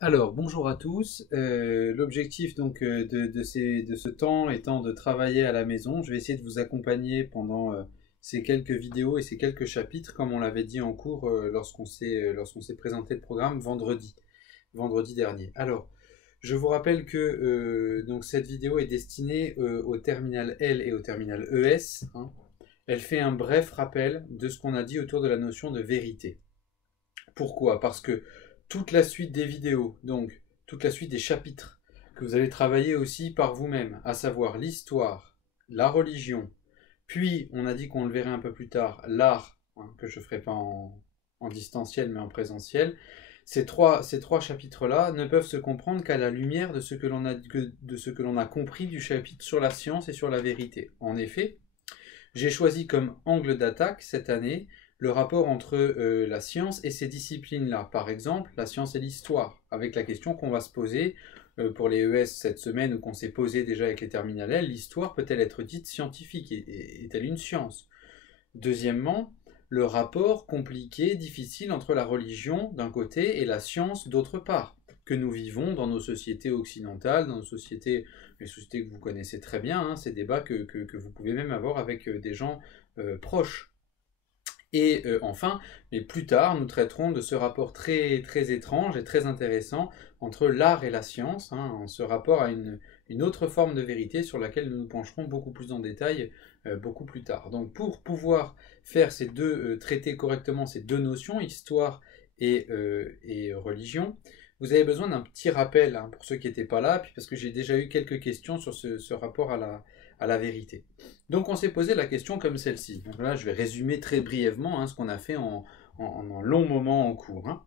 Alors, bonjour à tous. L'objectif donc de ce temps étant de travailler à la maison. Je vais essayer de vous accompagner pendant ces quelques vidéos et ces quelques chapitres, comme on l'avait dit en cours lorsqu'on s'est présenté le programme vendredi dernier. Alors, je vous rappelle que donc cette vidéo est destinée au terminal L et au terminal ES, hein. Elle fait un bref rappel de ce qu'on a dit autour de la notion de vérité. Pourquoi? Parce que toute la suite des vidéos, donc toute la suite des chapitres que vous allez travailler aussi par vous-même, à savoir l'histoire, la religion, puis on a dit qu'on le verrait un peu plus tard, l'art, hein, que je ne ferai pas en distanciel mais en présentiel. Ces trois chapitres-là ne peuvent se comprendre qu'à la lumière de ce que l'on a compris du chapitre sur la science et sur la vérité. En effet, j'ai choisi comme angle d'attaque cette année le rapport entre la science et ces disciplines-là. Par exemple, la science et l'histoire, avec la question qu'on va se poser pour les ES cette semaine ou qu'on s'est posé déjà avec les terminales L, l'histoire peut-elle être dite scientifique? Est-elle une science? Deuxièmement, le rapport compliqué, difficile entre la religion d'un côté et la science d'autre part, que nous vivons dans nos sociétés occidentales, dans nos sociétés, les sociétés que vous connaissez très bien, hein, ces débats que vous pouvez même avoir avec des gens proches. Et enfin, mais plus tard, nous traiterons de ce rapport très, très étrange et très intéressant entre l'art et la science, hein, ce rapport à une autre forme de vérité sur laquelle nous nous pencherons beaucoup plus en détail beaucoup plus tard. Donc pour pouvoir faire traiter correctement ces deux notions, histoire et religion, vous avez besoin d'un petit rappel, hein, pour ceux qui n'étaient pas là, puis parce que j'ai déjà eu quelques questions sur ce rapport à la vérité. Donc on s'est posé la question comme celle-ci. Donc là, je vais résumer très brièvement, hein, ce qu'on a fait en long moment en cours, hein.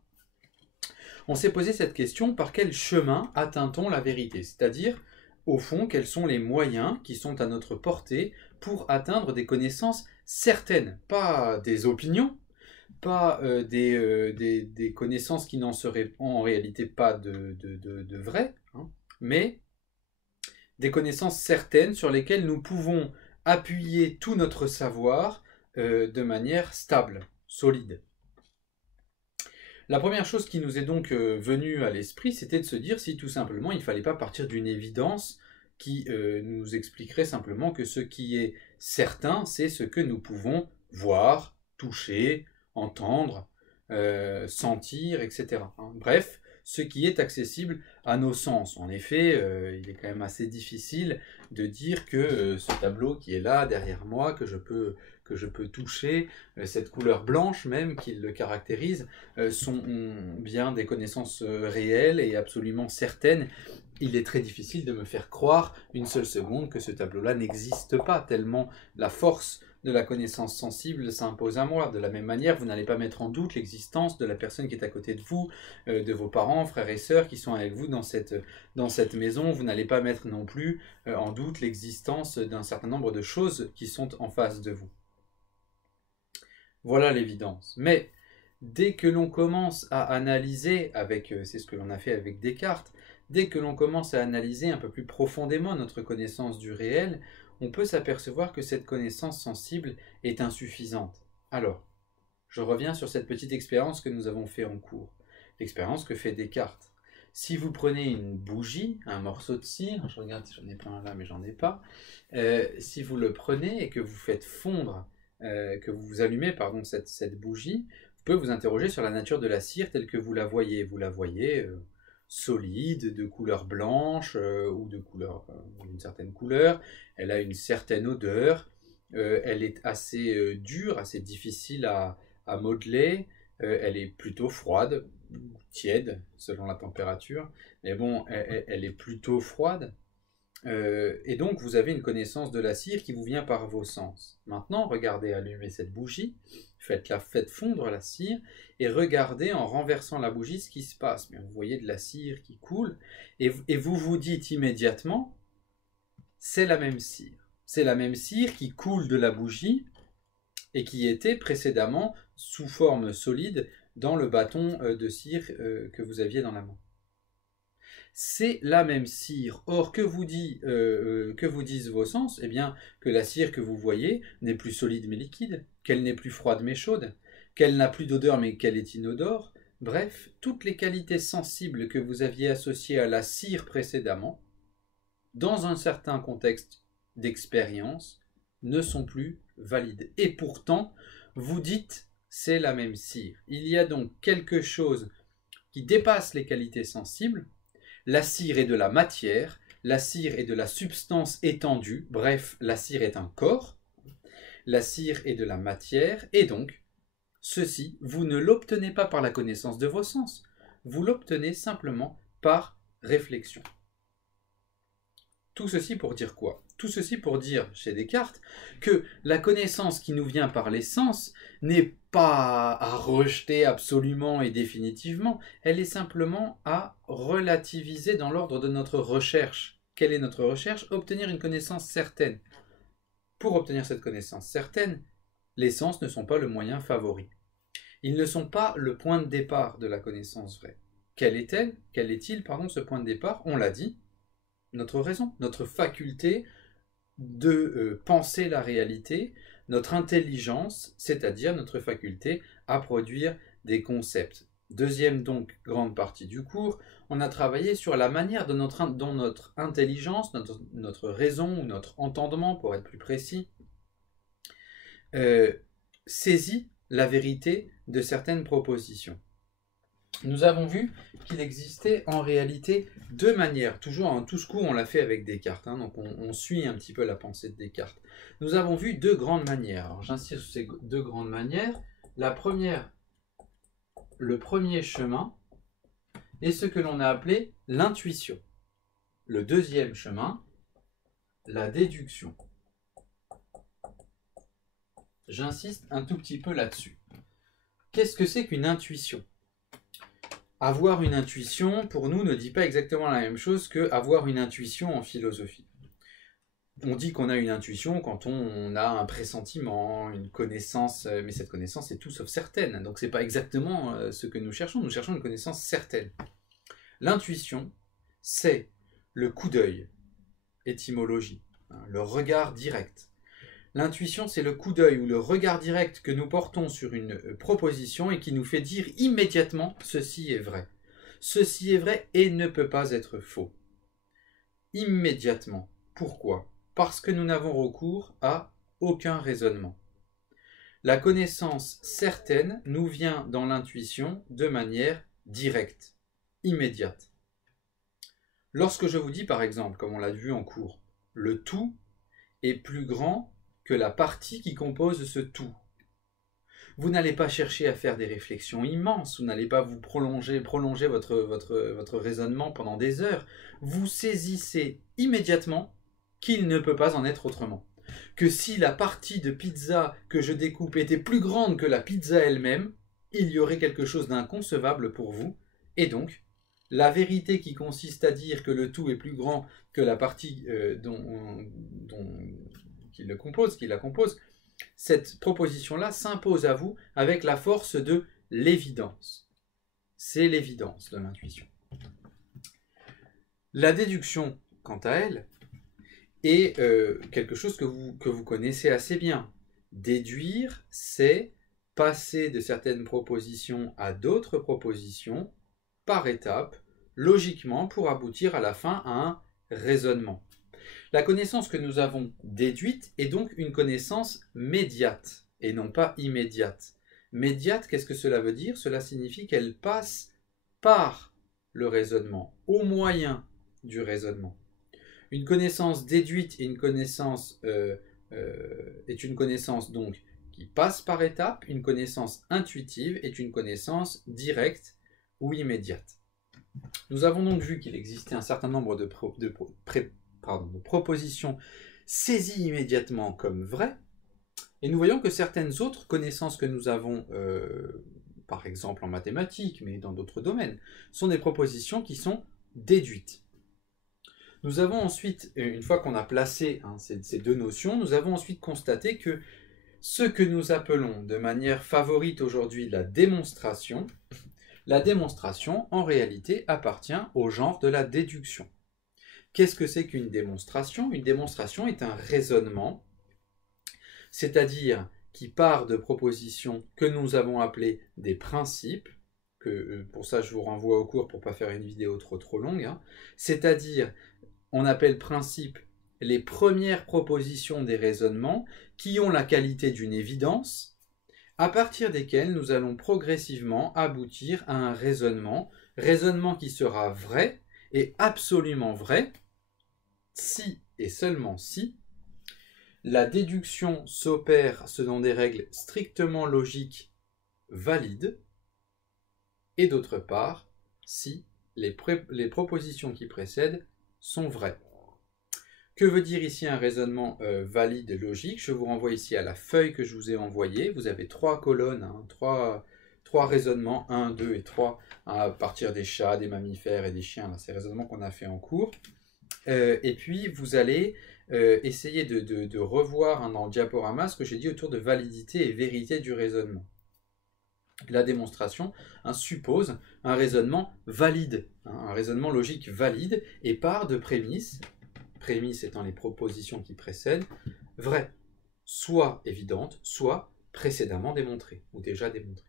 On s'est posé cette question: par quel chemin atteint-on la vérité? C'est-à-dire, au fond, quels sont les moyens qui sont à notre portée pour atteindre des connaissances certaines, pas des opinions, pas des connaissances qui n'en seraient en réalité pas de vraies, hein, mais des connaissances certaines sur lesquelles nous pouvons appuyer tout notre savoir de manière stable, solide. La première chose qui nous est donc venue à l'esprit, c'était de se dire si tout simplement il ne fallait pas partir d'une évidence qui nous expliquerait simplement que ce qui est certain, c'est ce que nous pouvons voir, toucher, entendre, sentir, etc. Bref, ce qui est accessible à nos sens. En effet, il est quand même assez difficile de dire que ce tableau qui est là derrière moi, que je peux toucher, cette couleur blanche même qui le caractérise, sont bien des connaissances réelles et absolument certaines. Il est très difficile de me faire croire une seule seconde que ce tableau-là n'existe pas, tellement la force de la connaissance sensible s'impose à moi. De la même manière, vous n'allez pas mettre en doute l'existence de la personne qui est à côté de vous, de vos parents, frères et sœurs qui sont avec vous dans cette maison. Vous n'allez pas mettre non plus en doute l'existence d'un certain nombre de choses qui sont en face de vous. Voilà l'évidence. Mais dès que l'on commence à analyser, c'est ce que l'on a fait avec Descartes, dès que l'on commence à analyser un peu plus profondément notre connaissance du réel, on peut s'apercevoir que cette connaissance sensible est insuffisante. Alors, je reviens sur cette petite expérience que nous avons fait en cours, l'expérience que fait Descartes. Si vous prenez une bougie, un morceau de cire, je regarde si j'en ai pas un là, mais j'en ai pas, si vous le prenez et que vous faites fondre, que vous allumez pardon, cette bougie, vous pouvez vous interroger sur la nature de la cire telle que vous la voyez. Vous la voyez solide, de couleur blanche ou d'une certaine couleur. Elle a une certaine odeur. Elle est assez dure, assez difficile à modeler. Elle est plutôt froide, tiède, selon la température. Mais bon, elle est plutôt froide. Et donc, vous avez une connaissance de la cire qui vous vient par vos sens. Maintenant, regardez allumer cette bougie, faites fondre la cire, et regardez en renversant la bougie ce qui se passe. Bien, vous voyez de la cire qui coule, et vous vous dites immédiatement, c'est la même cire. C'est la même cire qui coule de la bougie, et qui était précédemment sous forme solide dans le bâton de cire que vous aviez dans la main. C'est la même cire. Or, que vous disent vos sens? Eh bien, que la cire que vous voyez n'est plus solide mais liquide, qu'elle n'est plus froide mais chaude, qu'elle n'a plus d'odeur mais qu'elle est inodore, Bref, toutes les qualités sensibles que vous aviez associées à la cire précédemment, dans un certain contexte d'expérience, ne sont plus valides. Et pourtant, vous dites c'est la même cire. Il y a donc quelque chose qui dépasse les qualités sensibles. La cire est de la matière, la cire est de la substance étendue, bref, la cire est un corps, la cire est de la matière, et donc, ceci, vous ne l'obtenez pas par la connaissance de vos sens, vous l'obtenez simplement par réflexion. Tout ceci pour dire quoi? Tout ceci pour dire, chez Descartes, que la connaissance qui nous vient par les sens n'est pas à rejeter absolument et définitivement, elle est simplement à relativiser dans l'ordre de notre recherche. Quelle est notre recherche? Obtenir une connaissance certaine. Pour obtenir cette connaissance certaine, les sens ne sont pas le moyen favori. Ils ne sont pas le point de départ de la connaissance vraie. Quel est-il, ce point de départ? On l'a dit, notre raison, notre faculté de penser la réalité, notre intelligence, c'est-à-dire notre faculté à produire des concepts. Deuxième donc grande partie du cours, on a travaillé sur la manière dont notre intelligence, notre raison ou notre entendement, pour être plus précis, saisit la vérité de certaines propositions. Nous avons vu qu'il existait en réalité deux manières. Toujours en tout ce cours, on l'a fait avec Descartes, donc on suit un petit peu la pensée de Descartes. Nous avons vu deux grandes manières. Alors j'insiste sur ces deux grandes manières. La première, le premier chemin, est ce que l'on a appelé l'intuition. Le deuxième chemin, la déduction. J'insiste un tout petit peu là-dessus. Qu'est-ce que c'est qu'une intuition ? Avoir une intuition, pour nous, ne dit pas exactement la même chose que avoir une intuition en philosophie. On dit qu'on a une intuition quand on a un pressentiment, une connaissance, mais cette connaissance est tout sauf certaine. Donc c'est pas exactement ce que nous cherchons une connaissance certaine. L'intuition, c'est le coup d'œil, étymologie, le regard direct. L'intuition, c'est le coup d'œil ou le regard direct que nous portons sur une proposition et qui nous fait dire immédiatement « ceci est vrai ». Ceci est vrai et ne peut pas être faux. Immédiatement. Pourquoi ? Parce que nous n'avons recours à aucun raisonnement. La connaissance certaine nous vient dans l'intuition de manière directe, immédiate. Lorsque je vous dis par exemple, comme on l'a vu en cours, le tout est plus grand que la partie qui compose ce tout. Vous n'allez pas chercher à faire des réflexions immenses, vous n'allez pas vous prolonger votre raisonnement pendant des heures. Vous saisissez immédiatement qu'il ne peut pas en être autrement. Que si la partie de pizza que je découpe était plus grande que la pizza elle-même, il y aurait quelque chose d'inconcevable pour vous, et donc, la vérité qui consiste à dire que le tout est plus grand que la partie qui la compose, cette proposition-là s'impose à vous avec la force de l'évidence. C'est l'évidence de l'intuition. La déduction, quant à elle, est quelque chose que vous connaissez assez bien. Déduire, c'est passer de certaines propositions à d'autres propositions par étapes, logiquement, pour aboutir à la fin à un raisonnement. La connaissance que nous avons déduite est donc une connaissance médiate et non pas immédiate. Médiate, qu'est-ce que cela veut dire? Cela signifie qu'elle passe par le raisonnement, au moyen du raisonnement. Une connaissance déduite est une connaissance donc qui passe par étapes. Une connaissance intuitive est une connaissance directe ou immédiate. Nous avons donc vu qu'il existait un certain nombre de propositions saisies immédiatement comme vraies, et nous voyons que certaines autres connaissances que nous avons, par exemple en mathématiques, mais dans d'autres domaines, sont des propositions qui sont déduites. Nous avons ensuite, une fois qu'on a placé ces deux notions, nous avons ensuite constaté que ce que nous appelons de manière favorite aujourd'hui la démonstration, en réalité, appartient au genre de la déduction. Qu'est-ce que c'est qu'une démonstration? Une démonstration est un raisonnement, c'est-à-dire qui part de propositions que nous avons appelées des principes, pour ça je vous renvoie au cours pour ne pas faire une vidéo trop longue, hein. C'est-à-dire, on appelle principe les premières propositions des raisonnements qui ont la qualité d'une évidence, à partir desquelles nous allons progressivement aboutir à un raisonnement qui sera vrai et absolument vrai si et seulement si la déduction s'opère selon des règles strictement logiques valides et d'autre part si les propositions qui précèdent sont vraies. Que veut dire ici un raisonnement valide et logique? Je vous renvoie ici à la feuille que je vous ai envoyée. Vous avez 3 colonnes, hein, 3 raisonnements, 1, 2 et 3, à partir des chats, des mammifères et des chiens. C'est les raisonnements qu'on a fait en cours. Et puis vous allez essayer de revoir, hein, dans le diaporama ce que j'ai dit autour de validité et vérité du raisonnement. La démonstration, hein, suppose un raisonnement valide, hein, un raisonnement logique valide, et part de prémices étant les propositions qui précèdent, vraies, soit évidentes, soit précédemment démontrées, ou déjà démontrées.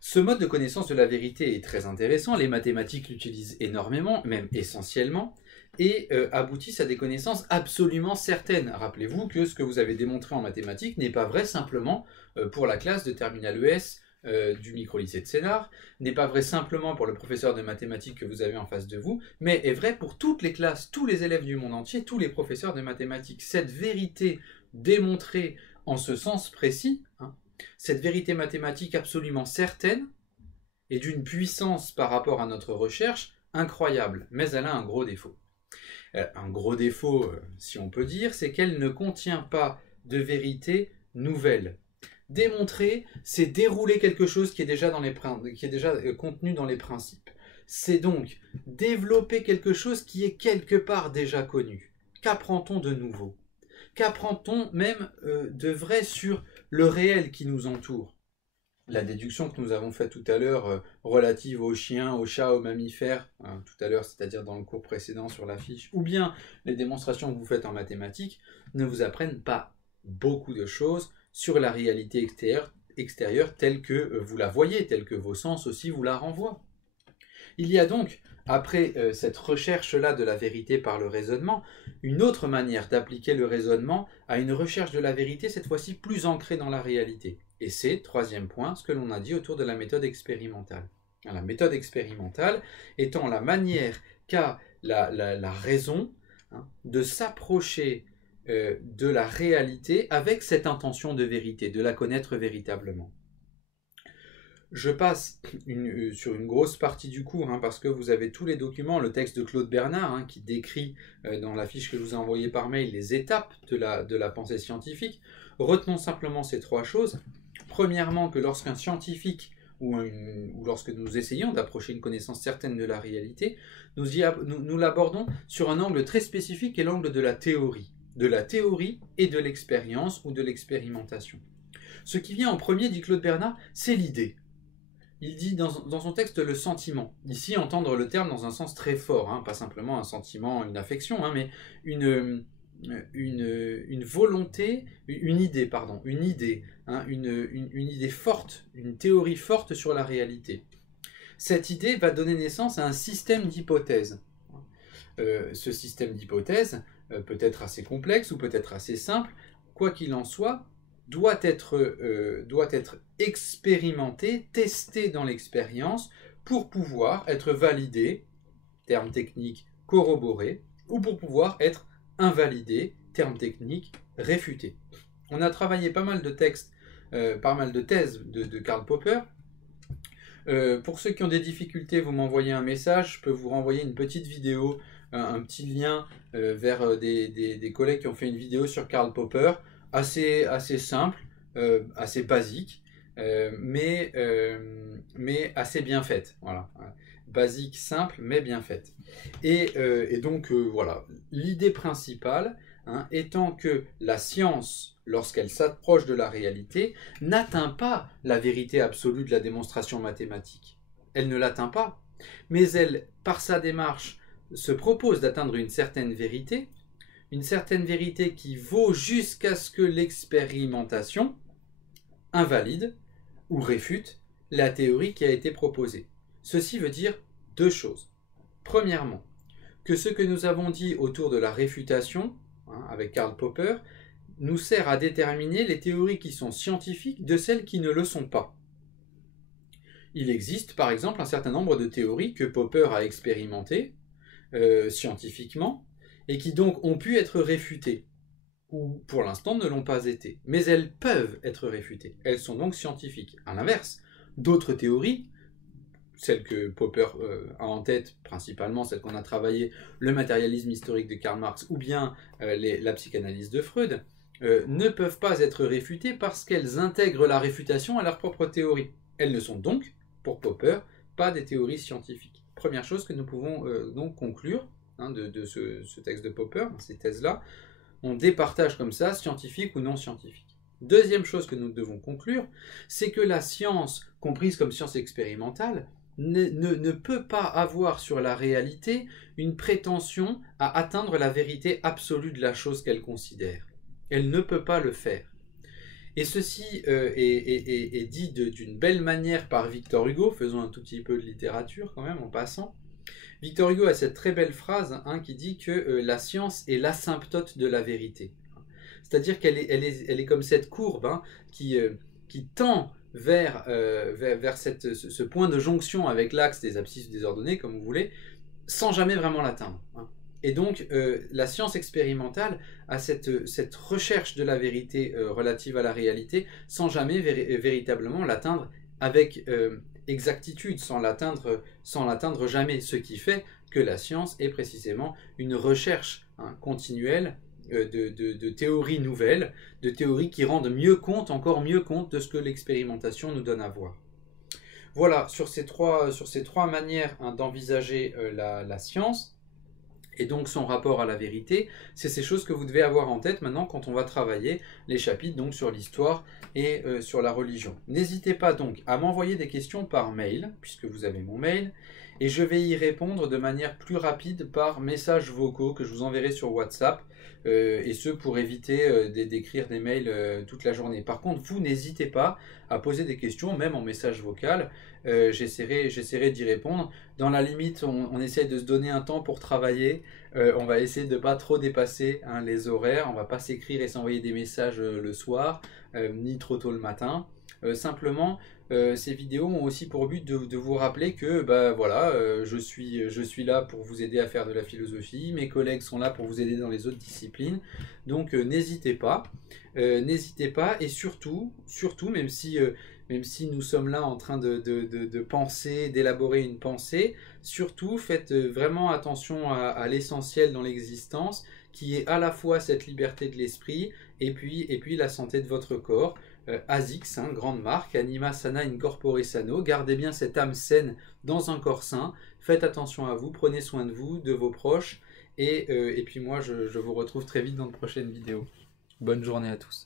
Ce mode de connaissance de la vérité est très intéressant, les mathématiques l'utilisent énormément, même essentiellement, et aboutissent à des connaissances absolument certaines. Rappelez-vous que ce que vous avez démontré en mathématiques n'est pas vrai simplement pour la classe de terminale ES du micro-lycée de Sénart, n'est pas vrai simplement pour le professeur de mathématiques que vous avez en face de vous, mais est vrai pour toutes les classes, tous les élèves du monde entier, tous les professeurs de mathématiques. Cette vérité démontrée en ce sens précis, hein, cette vérité mathématique absolument certaine, est d'une puissance par rapport à notre recherche incroyable, mais elle a un gros défaut. Un gros défaut, si on peut dire, c'est qu'elle ne contient pas de vérité nouvelle. Démontrer, c'est dérouler quelque chose qui est déjà contenu dans les principes. C'est donc développer quelque chose qui est quelque part déjà connu. Qu'apprend-on de nouveau? Qu'apprend-on même de vrai sur le réel qui nous entoure? La déduction que nous avons faite tout à l'heure relative aux chiens, aux chats, aux mammifères, hein, tout à l'heure, c'est-à-dire dans le cours précédent sur la fiche, ou bien les démonstrations que vous faites en mathématiques, ne vous apprennent pas beaucoup de choses sur la réalité extérieure telle que vous la voyez, telle que vos sens aussi vous la renvoient. Il y a donc, après cette recherche-là de la vérité par le raisonnement, une autre manière d'appliquer le raisonnement à une recherche de la vérité, cette fois-ci plus ancrée dans la réalité. Et c'est, troisième point, ce que l'on a dit autour de la méthode expérimentale. La méthode expérimentale étant la manière qu'a la raison, hein, de s'approcher de la réalité avec cette intention de vérité, de la connaître véritablement. Je passe sur une grosse partie du cours, hein, parce que vous avez tous les documents, le texte de Claude Bernard, hein, qui décrit dans la fiche que je vous ai envoyée par mail les étapes de la pensée scientifique. Retenons simplement ces 3 choses. Premièrement, que lorsqu'un scientifique ou lorsque nous essayons d'approcher une connaissance certaine de la réalité, nous l'abordons sur un angle très spécifique qui est l'angle de la théorie et de l'expérience ou de l'expérimentation. Ce qui vient en premier, dit Claude Bernard, c'est l'idée. Il dit dans son texte le sentiment. Ici, entendre le terme dans un sens très fort, hein, pas simplement un sentiment, une affection, hein, mais une volonté, une idée, hein, une idée forte, une théorie forte sur la réalité. Cette idée va donner naissance à un système d'hypothèses. Ce système d'hypothèses peut être assez complexe ou peut être assez simple, quoi qu'il en soit, doit être expérimenté, testé dans l'expérience pour pouvoir être validé, terme technique corroboré, ou pour pouvoir être invalidé, terme technique réfuté. On a travaillé pas mal de textes, pas mal de thèses de Karl Popper. Pour ceux qui ont des difficultés, vous m'envoyez un message, je peux vous renvoyer une petite vidéo, un petit lien vers des collègues qui ont fait une vidéo sur Karl Popper, assez simple, assez basique, mais assez bien faite. Voilà. Basique, simple, mais bien faite. Et donc, voilà, l'idée principale, hein, étant que la science, lorsqu'elle s'approche de la réalité, n'atteint pas la vérité absolue de la démonstration mathématique. Elle ne l'atteint pas, mais elle, par sa démarche, se propose d'atteindre une certaine vérité qui vaut jusqu'à ce que l'expérimentation invalide ou réfute la théorie qui a été proposée. Ceci veut dire deux choses. Premièrement, que ce que nous avons dit autour de la réfutation, avec Karl Popper, nous sert à déterminer les théories qui sont scientifiques de celles qui ne le sont pas. Il existe par exemple un certain nombre de théories que Popper a expérimentées scientifiquement et qui donc ont pu être réfutées, ou pour l'instant ne l'ont pas été. Mais elles peuvent être réfutées, elles sont donc scientifiques. À l'inverse, d'autres théories, celles que Popper a en tête, principalement celles qu'on a travaillées, le matérialisme historique de Karl Marx ou bien la psychanalyse de Freud, ne peuvent pas être réfutées parce qu'elles intègrent la réfutation à leur propre théorie. Elles ne sont donc, pour Popper, pas des théories scientifiques. Première chose que nous pouvons donc conclure de ce texte de Popper, ces thèses-là, on départage comme ça, scientifique ou non scientifique. Deuxième chose que nous devons conclure, c'est que la science, comprise comme science expérimentale, ne peut pas avoir sur la réalité une prétention à atteindre la vérité absolue de la chose qu'elle considère. Elle ne peut pas le faire. Et ceci est dit d'une belle manière par Victor Hugo, faisons un tout petit peu de littérature quand même en passant. Victor Hugo a cette très belle phrase qui dit que la science est l'asymptote de la vérité. C'est-à-dire qu'elle est comme cette courbe qui tend vers ce point de jonction avec l'axe des abscisses désordonnées, comme vous voulez, sans jamais vraiment l'atteindre. Et donc, la science expérimentale a cette recherche de la vérité relative à la réalité, sans jamais véritablement l'atteindre avec exactitude, sans l'atteindre jamais, ce qui fait que la science est précisément une recherche continuelle de théories nouvelles, de théories qui rendent encore mieux compte de ce que l'expérimentation nous donne à voir. Voilà, sur ces trois manières d'envisager la science, et donc son rapport à la vérité, c'est ces choses que vous devez avoir en tête maintenant quand on va travailler les chapitres donc sur l'histoire et sur la religion. N'hésitez pas donc à m'envoyer des questions par mail, puisque vous avez mon mail, et je vais y répondre de manière plus rapide par messages vocaux que je vous enverrai sur WhatsApp, et ce pour éviter d'écrire des mails toute la journée. Par contre, vous n'hésitez pas à poser des questions, même en message vocal, j'essaierai d'y répondre. Dans la limite, on essaie de se donner un temps pour travailler, on va essayer de ne pas trop dépasser les horaires, on ne va pas s'écrire et s'envoyer des messages le soir, ni trop tôt le matin. Simplement, ces vidéos ont aussi pour but de vous rappeler que voilà, je suis là pour vous aider à faire de la philosophie, mes collègues sont là pour vous aider dans les autres disciplines, donc n'hésitez pas, et surtout, même si nous sommes là en train de penser, d'élaborer une pensée, surtout faites vraiment attention à l'essentiel dans l'existence, qui est à la fois cette liberté de l'esprit et puis la santé de votre corps. ASICS, grande marque, Anima Sana in Corpore Sano, gardez bien cette âme saine dans un corps sain, faites attention à vous, prenez soin de vous, de vos proches, et puis moi je vous retrouve très vite dans de prochaines vidéos. Bonne journée à tous.